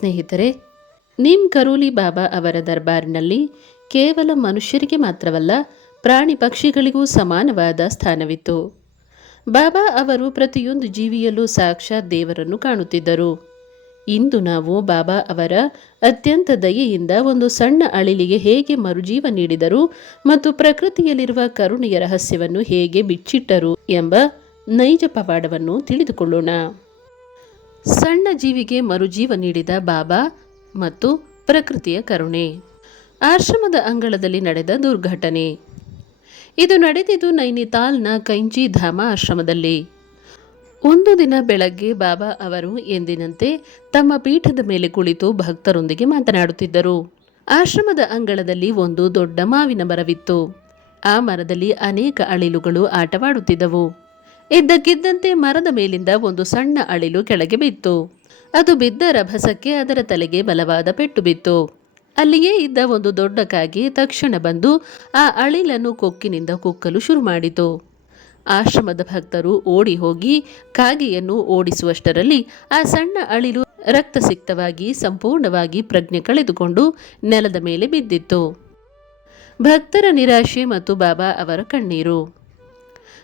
ಸ್ನೇಹಿತರೆ, ನೀಮ್ ಕರೋಲಿ ಬಾಬಾ ಅವರ ದರ್ಬಾರಿನಲ್ಲಿ ಕೇವಲ ಮನುಷ್ಯರಿಗೆ ಮಾತ್ರವಲ್ಲ, ಪ್ರಾಣಿ ಪಕ್ಷಿಗಳಿಗೂ ಸಮಾನವಾದ ಸ್ಥಾನವಿತ್ತು. ಬಾಬಾ ಅವರು ಪ್ರತಿಯೊಂದು ಜೀವಿಯಲ್ಲೂ ಸಾಕ್ಷಾತ್ ದೇವರನ್ನು ಕಾಣುತ್ತಿದ್ದರು. ಇಂದು ನಾವು ಬಾಬಾ ಅವರ ಅತ್ಯಂತ ದಯೆಯಿಂದ ಒಂದು ಸಣ್ಣ ಅಳಿಲಿಗೆ ಹೇಗೆ ಮರುಜೀವ ನೀಡಿದರು ಮತ್ತು ಪ್ರಕೃತಿಯಲ್ಲಿರುವ ಕರುಣೆಯ ರಹಸ್ಯವನ್ನು ಹೇಗೆ ಬಿಚ್ಚಿಟ್ಟರು ಎಂಬ ನೈಜ ಪವಾಡವನ್ನು ತಿಳಿದುಕೊಳ್ಳೋಣ. ಸಣ್ಣ ಜೀವಿಗೆ ಮರುಜೀವ ನೀಡಿದ ಬಾಬಾ ಮತ್ತು ಪ್ರಕೃತಿಯ ಕರುಣೆ. ಆಶ್ರಮದ ಅಂಗಳದಲ್ಲಿ ನಡೆದ ದುರ್ಘಟನೆ. ಇದು ನಡೆದಿದ್ದು ನೈನಿತಾಲ್ನ ಕೈಂಜಿ ಧಾಮ ಆಶ್ರಮದಲ್ಲಿ. ಒಂದು ದಿನ ಬೆಳಗ್ಗೆ ಬಾಬಾ ಅವರು ಎಂದಿನಂತೆ ತಮ್ಮ ಪೀಠದ ಮೇಲೆ ಕುಳಿತು ಭಕ್ತರೊಂದಿಗೆ ಮಾತನಾಡುತ್ತಿದ್ದರು. ಆಶ್ರಮದ ಅಂಗಳದಲ್ಲಿ ಒಂದು ದೊಡ್ಡ ಮಾವಿನ ಮರವಿತ್ತು. ಆ ಮರದಲ್ಲಿ ಅನೇಕ ಅಳಿಲುಗಳು ಆಟವಾಡುತ್ತಿದ್ದವು. ಇದ್ದಕ್ಕಿದ್ದಂತೆ ಮರದ ಮೇಲಿಂದ ಒಂದು ಸಣ್ಣ ಅಳಿಲು ಕೆಳಗೆ ಬಿತ್ತು. ಅದು ಬಿದ್ದ ರಭಸಕ್ಕೆ ಅದರ ತಲೆಗೆ ಬಲವಾದ ಪೆಟ್ಟು ಬಿತ್ತು. ಅಲ್ಲಿಯೇ ಇದ್ದ ಒಂದು ದೊಡ್ಡ ಕಾಗೆ ತಕ್ಷಣ ಬಂದು ಆ ಅಳಿಲನ್ನು ಕೊಕ್ಕಿನಿಂದ ಕುಕ್ಕಲು ಶುರು ಮಾಡಿತು. ಆಶ್ರಮದ ಭಕ್ತರು ಓಡಿ ಹೋಗಿ ಕಾಗೆಯನ್ನು ಓಡಿಸುವಷ್ಟರಲ್ಲಿ ಆ ಸಣ್ಣ ಅಳಿಲು ರಕ್ತಸಿಕ್ತವಾಗಿ ಸಂಪೂರ್ಣವಾಗಿ ಪ್ರಜ್ಞೆ ಕಳೆದುಕೊಂಡು ನೆಲದ ಮೇಲೆ ಬಿದ್ದಿತ್ತು. ಭಕ್ತರ ನಿರಾಶೆ ಮತ್ತು ಬಾಬಾ ಅವರ ಕಣ್ಣೀರು.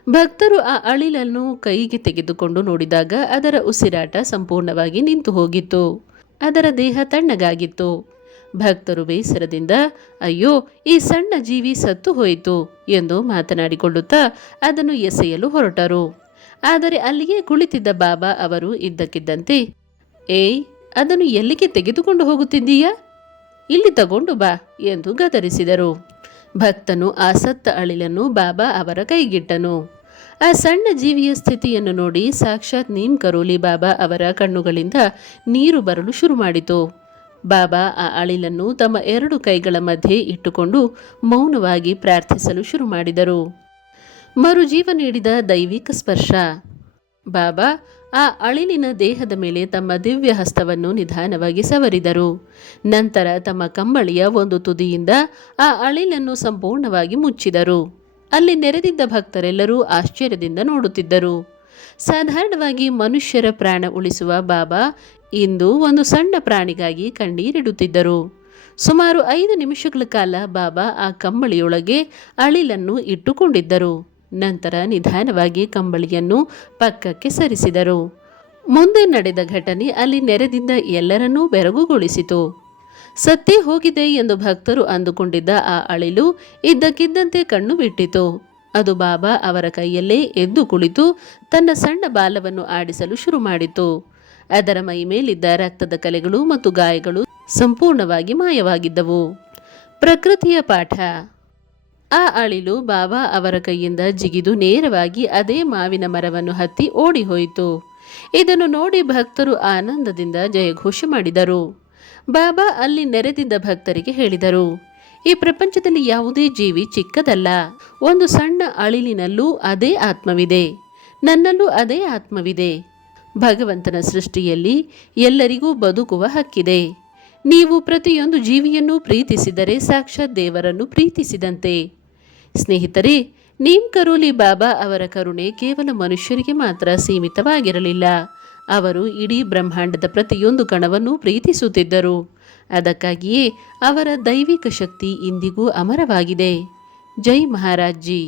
ಭಕ್ತರು ಆ ಅಳಿಲನ್ನು ಕೈಗೆ ತೆಗೆದುಕೊಂಡು ನೋಡಿದಾಗ ಅದರ ಉಸಿರಾಟ ಸಂಪೂರ್ಣವಾಗಿ ನಿಂತು ಹೋಗಿತ್ತು. ಅದರ ದೇಹ ತಣ್ಣಗಾಗಿತ್ತು. ಭಕ್ತರು ಬೇಸರದಿಂದ, ಅಯ್ಯೋ, ಈ ಸಣ್ಣ ಜೀವಿ ಸತ್ತು ಹೋಯಿತು ಎಂದು ಮಾತನಾಡಿಕೊಳ್ಳುತ್ತಾ ಅದನ್ನು ಎಸೆಯಲು ಹೊರಟರು. ಆದರೆ ಅಲ್ಲಿಯೇ ಕುಳಿತಿದ್ದ ಬಾಬಾ ಅವರು ಇದ್ದಕ್ಕಿದ್ದಂತೆ, ಏಯ್, ಅದನ್ನು ಎಲ್ಲಿಗೆ ತೆಗೆದುಕೊಂಡು ಹೋಗುತ್ತಿದ್ದೀಯಾ? ಇಲ್ಲಿ ತಗೊಂಡು ಬಾ ಎಂದು ಗದರಿಸಿದರು. ಭಕ್ತನು ಆ ಸತ್ತ ಅಳಿಲನ್ನು ಬಾಬಾ ಅವರ ಕೈಗಿಟ್ಟನು. ಆ ಸಣ್ಣ ಜೀವಿಯ ಸ್ಥಿತಿಯನ್ನು ನೋಡಿ ಸಾಕ್ಷಾತ್ ನೀಮ್ ಕರೋಲಿ ಬಾಬಾ ಅವರ ಕಣ್ಣುಗಳಿಂದ ನೀರು ಬರಲು ಶುರು ಮಾಡಿತು. ಬಾಬಾ ಆ ಅಳಿಲನ್ನು ತಮ್ಮ 2 ಕೈಗಳ ಮಧ್ಯೆ ಇಟ್ಟುಕೊಂಡು ಮೌನವಾಗಿ ಪ್ರಾರ್ಥಿಸಲು ಶುರು ಮಾಡಿದರು. ಮರುಜೀವ ನೀಡಿದ ದೈವಿಕ ಸ್ಪರ್ಶ. ಬಾಬಾ ಆ ಅಳಿಲಿನ ದೇಹದ ಮೇಲೆ ತಮ್ಮ ದಿವ್ಯ ಹಸ್ತವನ್ನು ನಿಧಾನವಾಗಿ ಸವರಿದರು. ನಂತರ ತಮ್ಮ ಕಂಬಳಿಯ ಒಂದು ತುದಿಯಿಂದ ಆ ಅಳಿಲನ್ನು ಸಂಪೂರ್ಣವಾಗಿ ಮುಚ್ಚಿದರು. ಅಲ್ಲಿ ನೆರೆದಿದ್ದ ಭಕ್ತರೆಲ್ಲರೂ ಆಶ್ಚರ್ಯದಿಂದ ನೋಡುತ್ತಿದ್ದರು. ಸಾಧಾರಣವಾಗಿ ಮನುಷ್ಯರ ಪ್ರಾಣ ಉಳಿಸುವ ಬಾಬಾ ಇಂದು ಒಂದು ಸಣ್ಣ ಪ್ರಾಣಿಗಾಗಿ ಕಣ್ಣೀರಿಡುತ್ತಿದ್ದರು. ಸುಮಾರು 5 ನಿಮಿಷಗಳ ಕಾಲ ಬಾಬಾ ಆ ಕಂಬಳಿಯೊಳಗೆ ಅಳಿಲನ್ನು ಇಟ್ಟುಕೊಂಡಿದ್ದರು. ನಂತರ ನಿಧಾನವಾಗಿ ಕಂಬಳಿಯನ್ನು ಪಕ್ಕಕ್ಕೆ ಸರಿಸಿದರು. ಮುಂದೆ ನಡೆದ ಘಟನೆ ಅಲ್ಲಿ ನೆರೆದಿದ್ದ ಎಲ್ಲರನ್ನೂ ಬೆರಗುಗೊಳಿಸಿತು. ಸತ್ತೇ ಹೋಗಿದೆ ಎಂದು ಭಕ್ತರು ಅಂದುಕೊಂಡಿದ್ದ ಆ ಅಳಿಲು ಇದ್ದಕ್ಕಿದ್ದಂತೆ ಕಣ್ಣು ಬಿಟ್ಟಿತು. ಅದು ಬಾಬಾ ಅವರ ಕೈಯಲ್ಲೇ ಎದ್ದು ಕುಳಿತು ತನ್ನ ಸಣ್ಣ ಬಾಲವನ್ನು ಆಡಿಸಲು ಶುರು ಮಾಡಿತು. ಅದರ ಮೈ ಮೇಲಿದ್ದ ರಕ್ತದ ಕಲೆಗಳು ಮತ್ತು ಗಾಯಗಳು ಸಂಪೂರ್ಣವಾಗಿ ಮಾಯವಾಗಿದ್ದವು. ಪ್ರಕೃತಿಯ ಪಾಠ. ಆ ಅಳಿಲು ಬಾಬಾ ಅವರ ಕೈಯಿಂದ ಜಿಗಿದು ನೇರವಾಗಿ ಅದೇ ಮಾವಿನ ಮರವನ್ನು ಹತ್ತಿ ಓಡಿ ಹೋಯಿತು. ಇದನ್ನು ನೋಡಿ ಭಕ್ತರು ಆನಂದದಿಂದ ಜಯಘೋಷ ಮಾಡಿದರು. ಬಾಬಾ ಅಲ್ಲಿ ನೆರೆದಿದ್ದ ಭಕ್ತರಿಗೆ ಹೇಳಿದರು, ಈ ಪ್ರಪಂಚದಲ್ಲಿ ಯಾವುದೇ ಜೀವಿ ಚಿಕ್ಕದಲ್ಲ. ಒಂದು ಸಣ್ಣ ಅಳಿಲಿನಲ್ಲೂ ಅದೇ ಆತ್ಮವಿದೆ. ನನ್ನಲ್ಲೂ ಅದೇ ಆತ್ಮವಿದೆ. ಭಗವಂತನ ಸೃಷ್ಟಿಯಲ್ಲಿ ಎಲ್ಲರಿಗೂ ಬದುಕುವ ಹಕ್ಕಿದೆ. ನೀವು ಪ್ರತಿಯೊಂದು ಜೀವಿಯನ್ನು ಪ್ರೀತಿಸಿದರೆ ಸಾಕ್ಷಾತ್ ದೇವರನ್ನು ಪ್ರೀತಿಸಿದಂತೆ. ಸ್ನೇಹಿತರೆ, ನೀಮ್ ಕರೋಲಿ ಬಾಬಾ ಅವರ ಕರುಣೆ ಕೇವಲ ಮನುಷ್ಯರಿಗೆ ಮಾತ್ರ ಸೀಮಿತವಾಗಿರಲಿಲ್ಲ. ಅವರು ಇಡೀ ಬ್ರಹ್ಮಾಂಡದ ಪ್ರತಿಯೊಂದು ಕಣವನ್ನು ಪ್ರೀತಿಸುತ್ತಿದ್ದರು. ಅದಕ್ಕಾಗಿಯೇ ಅವರ ದೈವಿಕ ಶಕ್ತಿ ಇಂದಿಗೂ ಅಮರವಾಗಿದೆ. ಜೈ ಮಹಾರಾಜ್ ಜಿ.